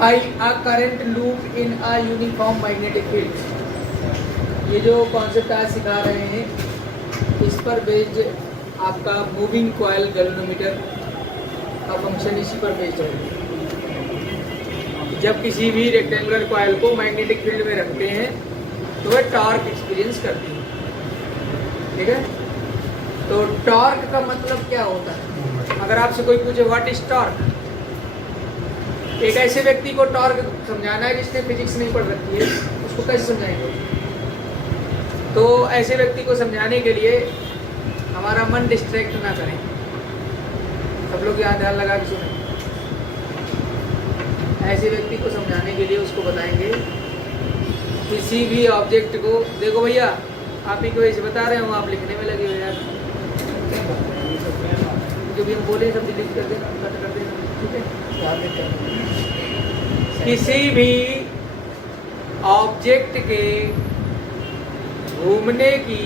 by a current loop in a uniform magnetic field। ये जो concept आज सिखा रहे हैं इस पर बेस्ड आपका मूविंग कॉइल गैल्वेनोमीटर का फंक्शन इसी पर बेस्ड है। जब किसी भी रेक्टेंगुलर कॉइल को मैग्नेटिक फील्ड में रखते हैं तो वह टॉर्क एक्सपीरियंस करती है। ठीक है, तो टॉर्क का मतलब क्या होता है? अगर आपसे कोई पूछे व्हाट इज टॉर्क, एक ऐसे व्यक्ति को टॉर्क समझाना है जिसने फिजिक्स नहीं पढ़ रखी है, उसको कैसे समझाएंगे? तो ऐसे व्यक्ति को समझाने के लिए हमारा मन डिस्ट्रैक्ट ना करें। सब लोग यहाँ ध्यान लगा के सुनें। ऐसे व्यक्ति को समझाने के लिए उसको बताएंगे किसी भी ऑब्जेक्ट को, देखो भैया आप ही को ऐसे बता रहे हो, आप लिखने में लगे हो यार, जो भी हम बोले सब डिलीट कर देना, कट कर देना। ठीक है, किसी भी ऑब्जेक्ट के घूमने की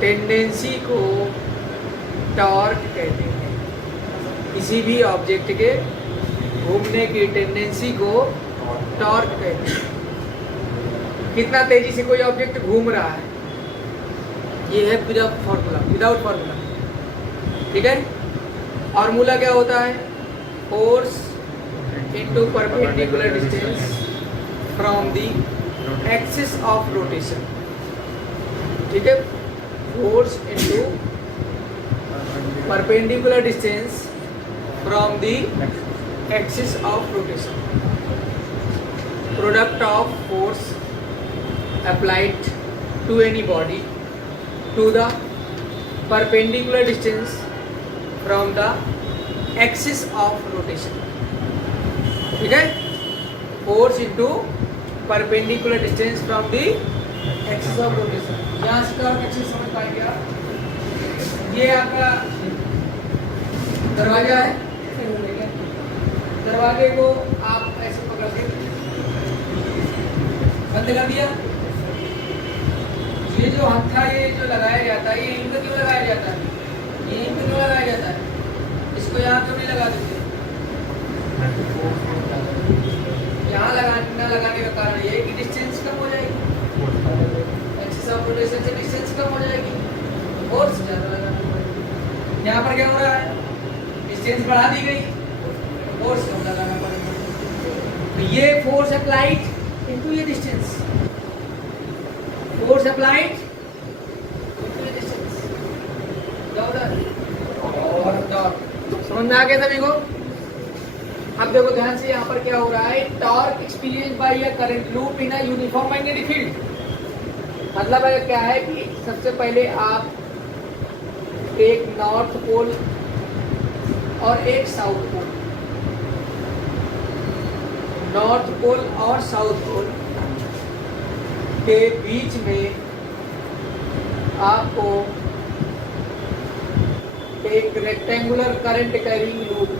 टेंडेंसी को टॉर्क कहते हैं। किसी भी ऑब्जेक्ट के घूमने की टेंडेंसी को टॉर्क कहते हैं। कितना तेजी से कोई ऑब्जेक्ट घूम रहा है, ये है विदाउट फार्मूला। ठीक है, और मूला क्या होता है? Force into perpendicular distance from the axis of rotation. ठीक है, force into perpendicular distance from the axis of rotation. Product of force applied to any body to the perpendicular distance from the axis of rotation। ठीक है, force into perpendicular distance from the axis of rotation. यहाँ से torque अच्छे से समझ पाएंगे आप। ये आपका दरवाजा है, दरवाजे को आप ऐसे पकड़ के बंद कर दिया। ये जो हत्था ये जो लगाया जाता है, ये यहीं पर क्यों लगाया जाता है? ये यहीं पर क्यों लगाया जाता है? इसको यहाँ क्यों नहीं लगा देते? यहाँ लगाने का कारण ये है कि डिस्टेंस कम हो जाएगी, एक्सिस ऑफ रोटेशन से डिस्टेंस कम हो जाएगी, फोर्स ज़्यादा लगाना पड़ेगा। यहाँ पर क्या हो रहा है? डिस्टेंस बढ़ा दी गई, फोर्स कम लगाना पड़ेगा। तो ये फोर्स अप्लाइड इनटू ये डिस्टेंस, फोर्स अप्लाइड इनटू ये डिस्टेंस, और टॉर्क। समझ में आ गया सभी को? अब देखो ध्यान से, यहाँ पर क्या हो रहा है? Torque experience by a current loop in a uniform magnetic field. मतलब क्या है कि सबसे पहले आप एक नॉर्थ पोल और एक साउथ पोल, नॉर्थ पोल और साउथ पोल के बीच में आपको एक रेक्टेंगुलर करंट कैरिंग लूप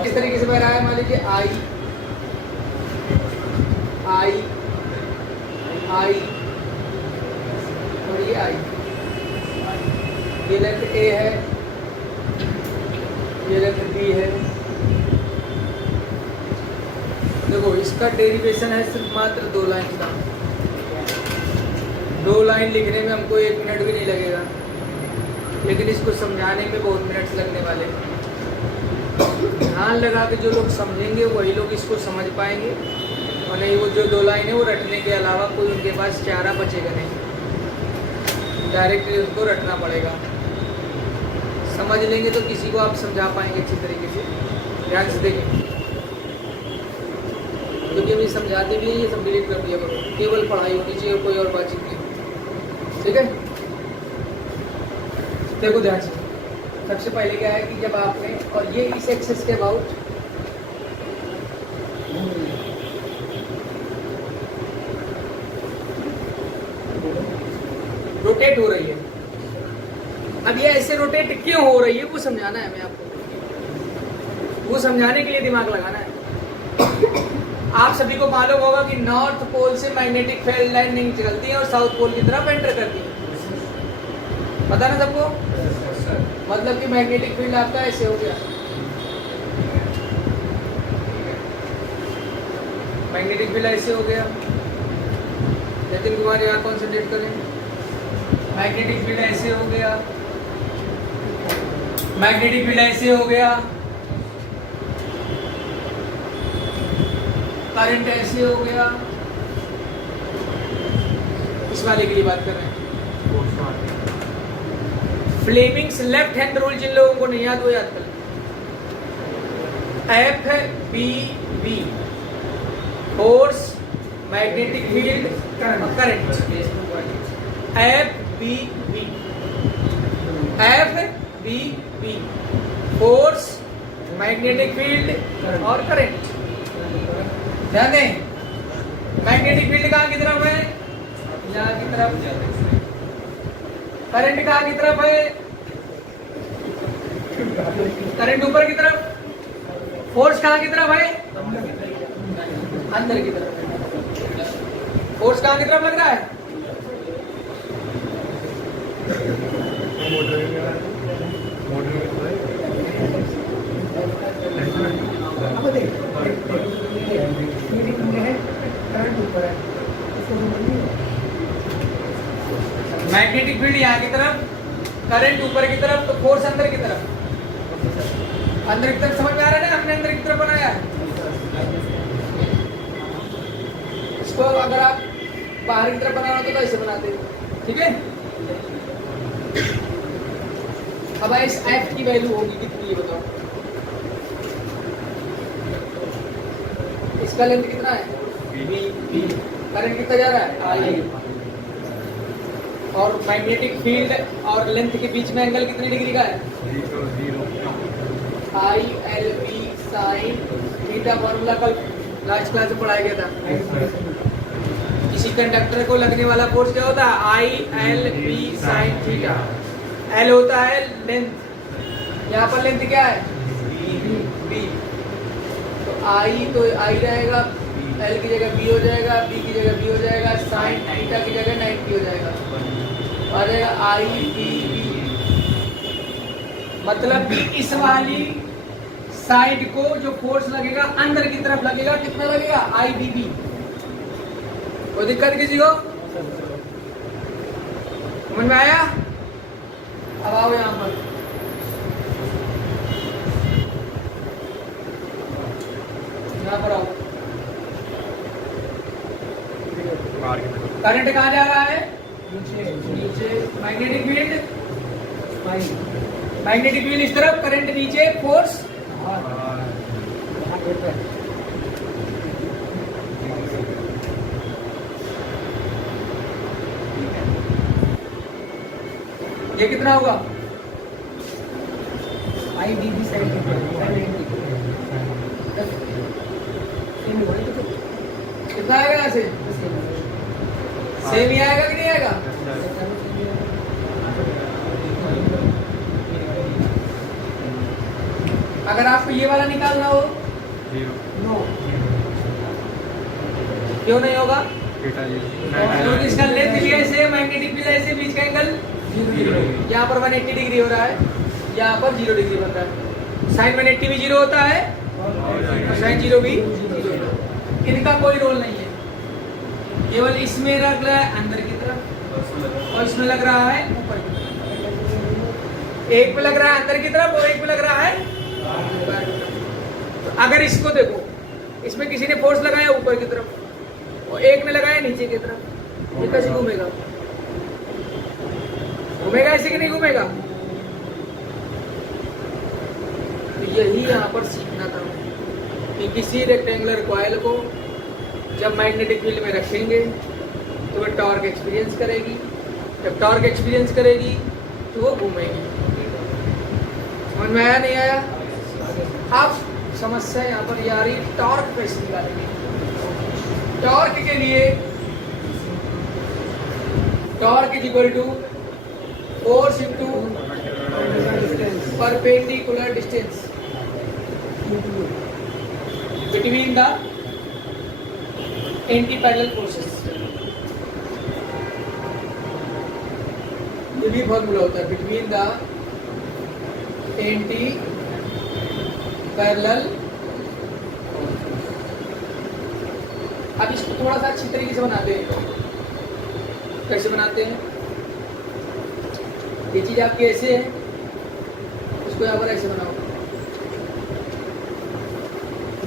इस तरीके से बह रहा है। मान लीजिए आई आई आई और ये आई, ये लेंथ ए है, ये लेंथ बी है। देखो इसका डेरिवेशन है सिर्फ मात्र 2 लाइन का। 2 लाइन लिखने में हमको 1 मिनट भी नहीं लगेगा, लेकिन इसको समझाने में बहुत मिनट्स लगने वाले हैं। ध्यान लगा के जो लोग समझेंगे वही लोग इसको समझ पाएंगे, और नहीं वो जो 2 लाइन है वो रटने के अलावा कोई उनके पास चारा बचेगा नहीं, डायरेक्टली उनको रटना पड़ेगा। समझ लेंगे तो किसी को आप समझा पाएंगे अच्छी तरीके से। ध्यान से देखें, क्योंकि अभी समझाते भी ये सब डिलीट कर दिया करो, केवल पढ़ाई होनी चाहिए, कोई और बातचीत नहीं। ठीक है, देखो ध्यान से, सबसे पहले क्या है कि जब आपने और ये इस एक्सेस के अबाउट रोटेट हो रही है। अब ये ऐसे रोटेट क्यों हो रही है वो समझाना है हमें आपको, वो समझाने के लिए दिमाग लगाना है। आप सभी को मालूम होगा कि नॉर्थ पोल से मैग्नेटिक फील्ड लाइन नहीं निकलती है और साउथ पोल की तरफ एंटर करती है, पता ना सबको। मतलब कि मैग्नेटिक फील्ड आपका ऐसे हो गया, मैग्नेटिक फील्ड ऐसे हो गया। नितिन कुमार यहाँ कॉन्सेंट्रेट करें। मैग्नेटिक फील्ड ऐसे हो गया, मैग्नेटिक फील्ड ऐसे हो गया, करंट ऐसे हो गया। इस वाले के लिए बात कर रहे हैं। फ्लेमिंग्स लेफ्ट हैंड रूल जिन लोगों को नहीं याद वो याद कर, F B B force, magnetic field, current. F B B, F B B force, magnetic field और करंट। ध्यान दें, मैग्नेटिक फील्ड कहाँ की तरफ है? यहाँ की तरफ। करंट कहाँ की तरफ है? करंट ऊपर की तरफ। फोर्स कहाँ की तरफ है? अंदर की तरफ। फोर्स कहाँ की तरफ लग रहा है? मैग्नेटिक फील्ड यहाँ की तरफ, करंट ऊपर की तरफ, तो फोर्स अंदर की तरफ। अंदर की तरफ समझ में आ रहा है ना, हमने अंदर की तरफ बनाया है। इसको अगर आप बाहर की तरफ बनाना हो तो ऐसे बनाते, ठीक है। अब इस एफ की वैल्यू होगी कितनी ये बताओ। इसका लेंथ कितना है? बी। करंट कितना जा रहा है? आई। और मैग्नेटिक फील्ड और लेंथ के बीच में एंगल कितने डिग्री का है? 0। I L B sine theta formula कल लास्ट क्लास में पढ़ाया गया था। किसी कंडक्टर को लगने वाला फोर्स क्या होता है? I L B sine theta. L होता है लेंथ, यहाँ पर लेंथ क्या है? बी। तो आई रहेगा, एल की जगह बी हो जाएगा, बी की जगह बी हो जाएगा, साइन थीटा की जगह 90 हो जाएगा, आ जाएगा आई बी बी। मतलब कि इस वाली साइड को जो फोर्स लगेगा अंदर की तरफ लगेगा, कितना लगेगा? आई बी बी। कोई दिक्कत किसी को? समझ में आया? अब आओ यहाँ पर, यहाँ पर आओ। करंट कहाँ जा रहा है? नीचे। मैग्नेटिक फील्ड, मैग्नेटिक फील्ड इस तरफ, करंट नीचे, फोर्स ये कितना होगा? आई डी बी साइड कितना आएगा यहाँ से? सेम ही आएगा कि नहीं आएगा? अगर आपको ये वाला निकालना हो, नो, क्यों नहीं होगा? क्योंकि इसका लेंथ भी ऐसे, मैग्नेटिक फील्ड ऐसे, बीच का एंगल यहाँ पर 180 डिग्री हो रहा है, यहाँ पर 0 डिग्री बन रहा है। साइन 180 भी 0 होता है और साइन 0 भी 0। इनका कोई रोल नहीं है, केवल इसमें लग रहा है अंदर की तरफ और इसमें लग रहा है ऊपर की तरफ। एक पे लग रहा है अंदर की तरफ और एक पे लग रहा है ऊपर की तरफ। तो अगर इसको देखो, इसमें किसी ने फोर्स लगाया ऊपर की तरफ और एक ने लगाया नीचे की तरफ, ये कैसे घूमेगा? घूमेगा ऐसे कि नहीं घूमेगा? तो यही यहाँ पर सीखना था कि किसी रेक्टेंगुलर कॉइल को जब मैग्नेटिक फील्ड में रखेंगे तो वह टॉर्क एक्सपीरियंस करेगी, जब टॉर्क एक्सपीरियंस करेगी तो वो घूमेगी। समझ में आया नहीं आया? अब समस्या यहाँ पर ये आ रही, टॉर्क कैसे निकालेंगे? टॉर्क के लिए torque is equal to force into perpendicular distance between the anti parallel forces. ये भी फॉर्मूला होता है, बिटवीन द एंटी पैरेलल। अब इसको थोड़ा सा अच्छी तरीके से बनाते हैं। कैसे बनाते हैं? ये चीज आपकी ऐसे है, इसको यहाँ पर ऐसे बनाओ,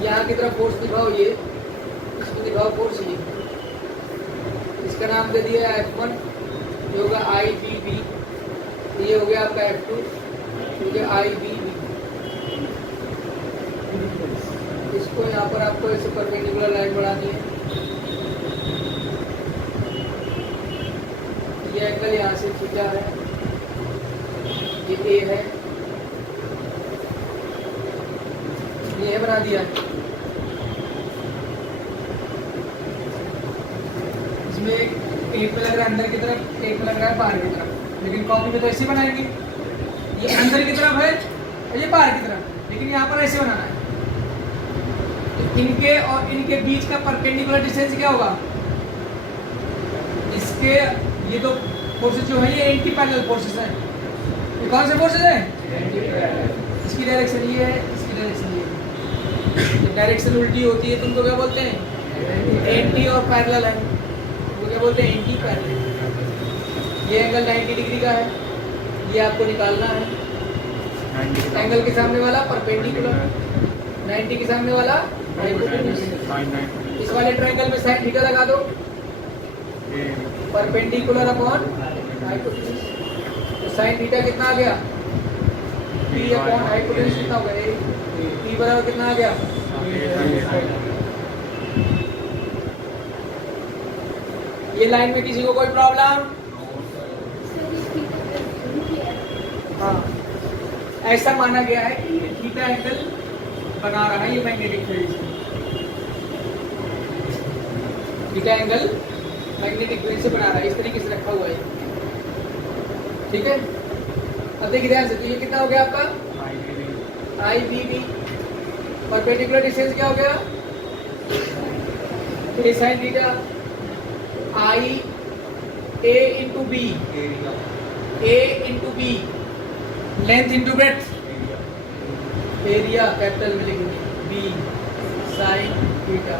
यहाँ की तरफ फोर्स दिखाओ, ये इसको दिखाओ फोर्स, ये इसका नाम दे दिया F1, ये होगा IBB, ये हो गया आपका F2, ये हो गया IBB। इसको यहाँ पर आपको ऐसे परपेंडिकुलर लाइन बढ़ानी है। ये एंगल यहाँ से थीटा है, ये A है, ये बना दिया। इसमें एक में लग रहा है अंदर की तरफ, एक में लग रहा है बाहर की तरफ, लेकिन कॉपी में तो ऐसे बनाएंगे, ये अंदर की तरफ है और ये बाहर की तरफ, लेकिन यहाँ पर ऐसे बनाना है। तो इनके और इनके बीच का परपेंडिकुलर डिस्टेंस क्या होगा? इसके ये तो फोर्सेस जो है ये एंटी पैरेलल फोर्सेस हैं। ये कौन से फोर्सेस हैं? इसकी डायरेक्शन ये है, इसकी डायरेक्शन ये है। तो डायरेक्शन उल्टी होती है, तुमको क्या बोलते हैं? एंटी और पैरेलल है, वो क्या बोलते हैं? Anti parallel. ये एंगल 90 डिग्री का है, ये आपको निकालना है। एंगल के सामने वाला परपेंडिकुलर, 90 के सामने वाला हाइपोटेन्यूज। इस वाले ट्रायंगल में साइन थीटा लगा दो, परपेंडिकुलर अपॉन हाइपोटेन्यूज। तो साइन थीटा कितना आ गया? P अपॉन हाइपोटेन्यूज कितना होगा? P बराबर कितना आ गया? ये लाइन में किसी को कोई प्रॉब्लम? हाँ, ऐसा माना गया है कि थीटा एंगल बना रहा है ये मैग्नेटिक फील्ड से। थीटा एंगल मैग्नेटिक फील्ड से बना रहा है, इस तरीके से रखा हुआ है, ठीक है। अब देखिए ध्यान से, तो ये कितना हो गया आपका? IBB। परपेंडिकुलर डिस्टेंस क्या हो गया? A sin theta I A into B, A into B, length into breadth, area capital में लिखेंगे, B sin theta.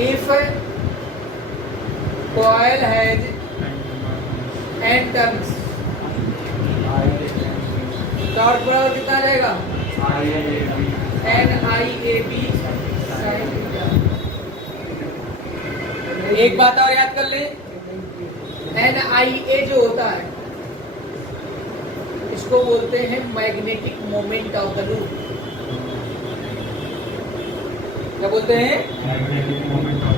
If coil has n turns, torque बराबर कितना आ जाएगा? NIAB sin theta. एक बात और याद कर ले, NIA जो होता है इसको बोलते हैं magnetic moment of the loop. क्या बोलते हैं? मैग्नेटिक मोमेंट ऑफ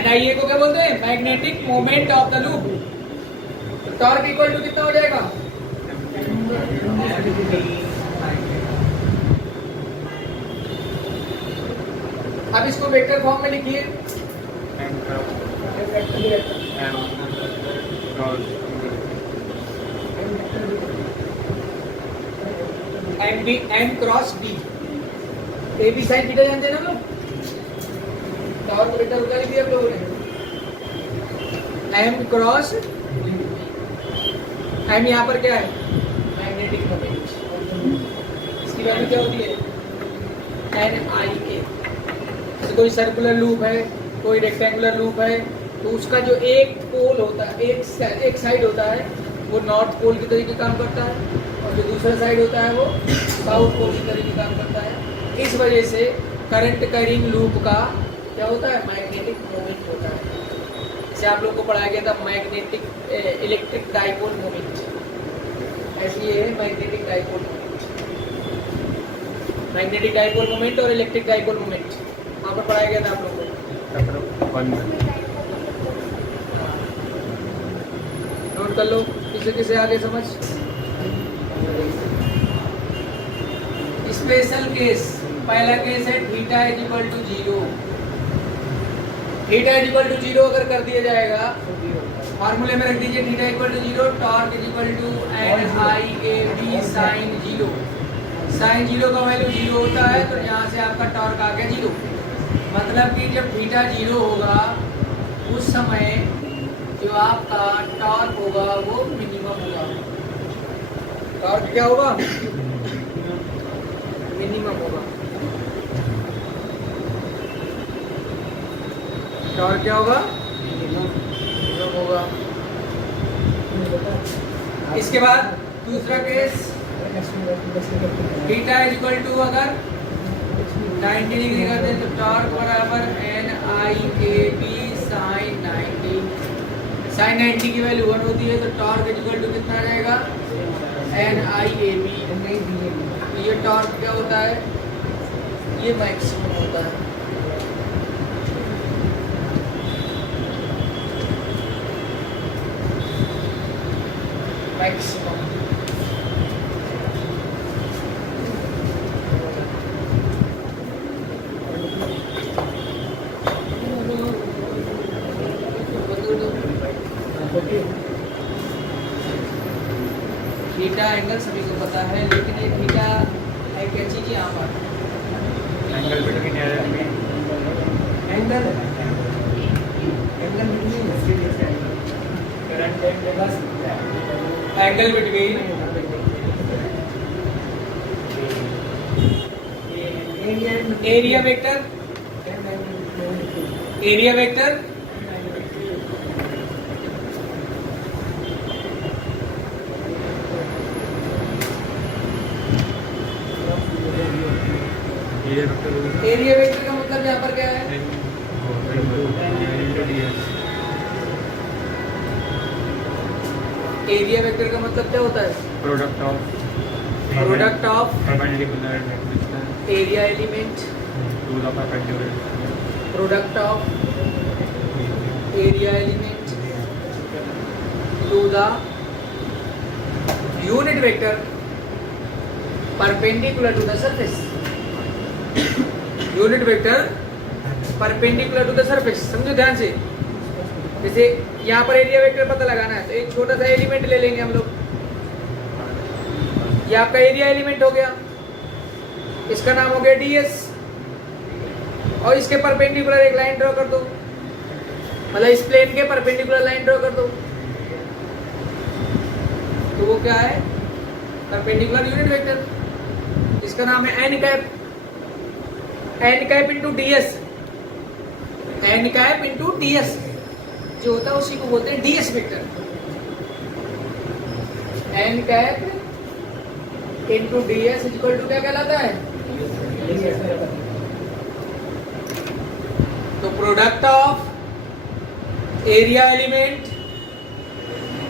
NIA को क्या बोलते हैं? Magnetic moment of the loop. तो टॉर्क इक्वल टू कितना हो जाएगा? अब इसको वेक्टर फॉर्म में लिखिए। M cross D, AB sine theta जानते हैं ना लोग? टॉर्क वेक्टर उधर लिख दिया आप लोगों ने। M क्रॉस, M यहाँ पर क्या है? Magnetic moment. इसकी वैल्यू क्या होती है? NIA। तो कोई सर्कुलर लूप है, कोई रेक्टेंगुलर लूप है, तो उसका जो एक पोल होता है, एक साइड होता है, वो नॉर्थ पोल की तरीके काम करता है, और जो दूसरा साइड होता है वो साउथ पोल की तरीके काम करता है। इस वजह से करंट कैरिंग लूप का क्या होता है? मैग्नेटिक मोमेंट होता है। इसे आप लोगों को पढ़ाया गया था मैग्नेटिक इलेक्ट्रिक डाइपोल मोमेंट। ऐसी ये है magnetic dipole moment, magnetic dipole moment और इलेक्ट्रिक डाइपोल मोमेंट। वहाँ पर पढ़ाया गया था आप लोगों को? नोट कर लो, किसे किसे आगे समझ। स्पेशल केस, पहला केस है theta is equal to 0। Theta is equal to 0 अगर कर दिया जाएगा, फॉर्मूले में रख दीजिए theta equal to 0, torque is equal to N I A B sine 0। Sine 0 का वैल्यू 0 होता है, तो यहाँ से आपका टॉर्क आ गया 0। मतलब कि जब थीटा 0 होगा उस समय जो आपका टॉर्क होगा वो मिनिमम होगा। टॉर्क क्या होगा? मिनिमम होगा। टॉर्क क्या होगा? मिनिमम होगा। इसके बाद दूसरा case, theta is equal to अगर 90 डिग्री कर दें तो टॉर्क बराबर N I A B sine 90। Sine 90 की वैल्यू 1 होती है, तो टॉर्क इज इक्वल टू कितना आ जाएगा? N I A B. ये टॉर्क क्या होता है? ये मैक्सिमम होता है। मैक्सिमम थीटा एंगल सभी को पता है, लेकिन ये थीटा है क्या चीज यहाँ पर? Angle between angle angle between area vector area vector का मतलब यहाँ पर क्या है? एरिया वेक्टर का मतलब क्या होता है? Product of perpendicular area element to the perpendicular, product of area element to the unit vector perpendicular to the surface. Unit vector perpendicular to the surface, समझो ध्यान से। जैसे यहाँ पर एरिया वेक्टर पता लगाना है तो एक छोटा सा एलिमेंट ले लेंगे हम लोग। ये आपका एरिया एलिमेंट हो गया, इसका नाम हो गया ds, और इसके परपेंडिकुलर एक लाइन ड्रॉ कर दो, मतलब इस प्लेन के परपेंडिकुलर लाइन ड्रॉ कर दो, तो वो क्या है? Perpendicular unit vector. इसका नाम है N cap. N cap into ds, N cap into ds जो होता है उसी को बोलते हैं ds vector. N cap into ds equal to क्या कहलाता है? तो product of area element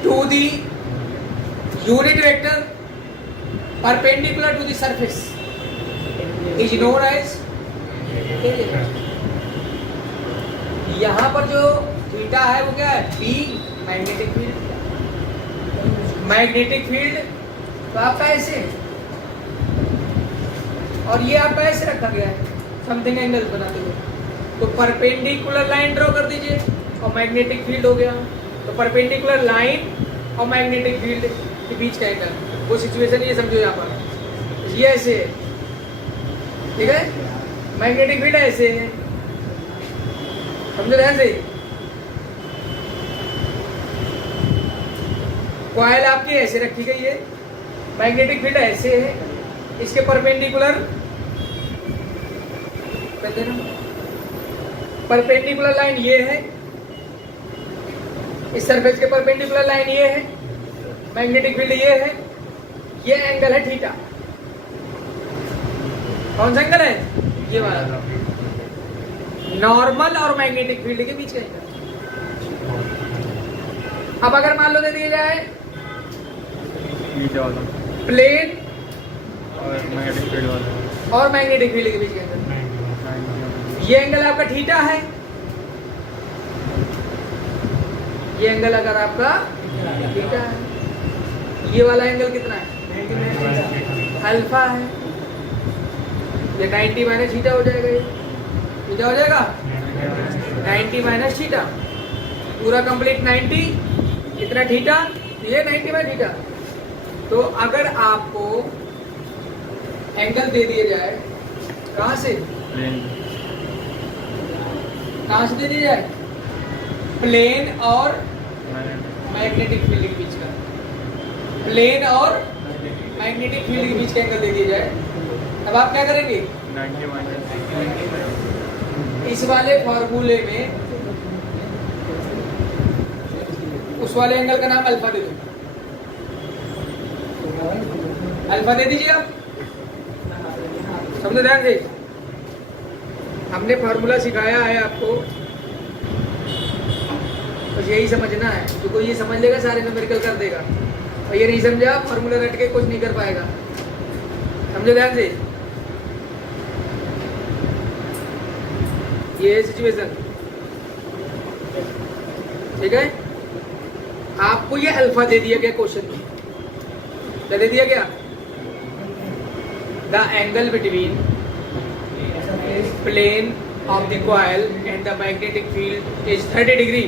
to the unit vector perpendicular to the surface is known as area. यहाँ पर जो थीटा है वो क्या है? B magnetic field. Magnetic field तो आपका ऐसे, और ये आपका ऐसे रखा गया है समथिंग एंगल बनाते हुए, तो परपेंडिकुलर लाइन ड्रॉ कर दीजिए और मैग्नेटिक फील्ड हो गया। तो परपेंडिकुलर लाइन और मैग्नेटिक फील्ड के बीच का एंगल, वो सिचुएशन ये समझो यहाँ पर ये ऐसे है, ठीक है? मैग्नेटिक फील्ड ऐसे है, समझो ध्यान से। कॉइल आपकी ऐसे रखी गई है, मैग्नेटिक फील्ड ऐसे है, इसके परपेंडिकुलर लाइन ये है, इस सरफेस के परपेंडिकुलर लाइन ये है, मैग्नेटिक फील्ड ये है, ये एंगल है थीटा। कौन सा एंगल है? ये वाला, नॉर्मल और मैग्नेटिक फील्ड के बीच का एंगल। अब अगर मान लो दे दिया जाए प्लेन और मैग्नेटिक फील्ड वाला और मैग्नेटिक फील्ड के बीच का एंगल, ये एंगल आपका थीटा है, ये एंगल अगर आपका थीटा है, ये वाला एंगल कितना है? अल्फा है। ये 90 माइनस थीटा हो जाएगा, ये थीटा हो जाएगा 90 माइनस थीटा, पूरा कंप्लीट 90, कितना थीटा? ये 90 माइनस थीटा। तो अगर आपको एंगल दे दिया जाए, कहाँ से कहाँ से दे दिया जाए? प्लेन और मैग्नेटिक फील्ड के बीच का, प्लेन और मैग्नेटिक फील्ड के बीच का एंगल दे दिया जाए, अब आप क्या करेंगे? 90 माइनस इस वाले फॉर्मूले में उस वाले एंगल का नाम अल्फा दे दो, अल्फा दे दीजिए आप। समझो ध्यान से, हमने फॉर्मूला सिखाया है आपको, बस यही समझना है। जो कोई ये समझ लेगा सारे न्यूमेरिकल कर देगा, और ये नहीं समझा फॉर्मूला रट के कुछ नहीं कर पाएगा। समझो ध्यान से, ये है सिचुएशन, ठीक है। आपको ये अल्फा दे दिया गया क्वेश्चन में, क्या दे दिया गया? The angle between plane of the coil and the magnetic field is 30 degree,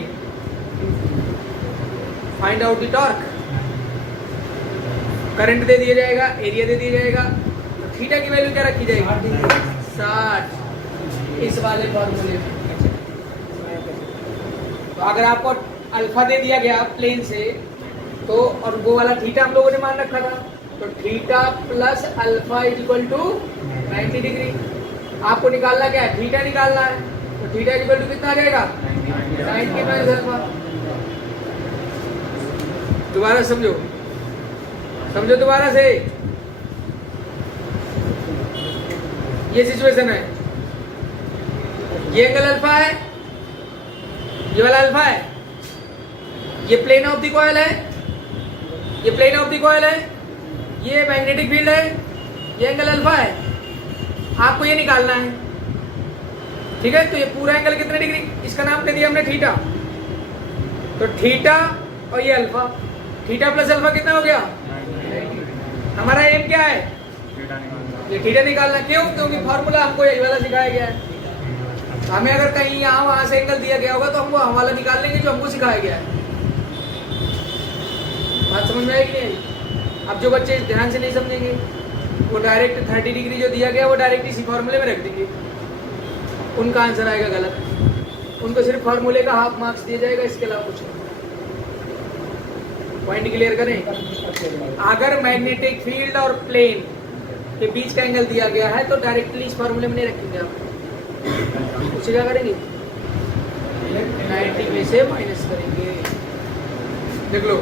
find out the torque. Current दे दिया जाएगा, एरिया दे दिया जाएगा, तो थीटा की वैल्यू क्या रखी जाएगी? 60, इस वाले फॉर्मूले में। तो अगर आपको अल्फा दे दिया गया प्लेन से, तो और वो वाला थीटा हम लोगों ने मान रखा था, तो theta plus alpha is equal to 90 degree. आपको निकालना क्या है? थीटा निकालना है, तो थीटा इज इक्वल टू कितना आ जाएगा? 90 माइनस अल्फा। दोबारा समझो, समझो दोबारा से, ये सिचुएशन है, ये एंगल अल्फा है, ये वाला अल्फा है, ये प्लेन ऑफ द कॉइल है, ये प्लेन ऑफ द कॉइल है, ये मैग्नेटिक फील्ड है, ये एंगल अल्फा है। आपको ये निकालना है, ठीक है। तो ये पूरा एंगल कितने डिग्री? इसका नाम दे दिया हमने थीटा, तो थीटा और ये अल्फा, थीटा प्लस अल्फा कितना हो गया? हमारा एम क्या है? ये थीटा निकालना। क्यों? क्योंकि फॉर्मूला हमको यही वाला सिखाया गया है। हमें अगर कहीं यहाँ वहां से एंगल दिया गया होगा तो हमको हवाला निकाल लेंगे जो हमको सिखाया गया है। बात समझ में आएगी नहीं? अब जो बच्चे ध्यान से नहीं समझेंगे, वो डायरेक्ट 30 डिग्री जो दिया गया वो डायरेक्ट इसी फॉर्मूले में रख देंगे, उनका आंसर आएगा गलत। उनको सिर्फ फॉर्मूले का हाफ मार्क्स दिया जाएगा, इसके अलावा कुछ नहीं। पॉइंट क्लियर करें। अगर मैग्नेटिक फील्ड और प्लेन के बीच का एंगल दिया गया है तो डायरेक्टली इस फॉर्मूले में नहीं रखेंगे आप, उसे क्या करेंगे? 90 में से माइनस करेंगे। देख लो।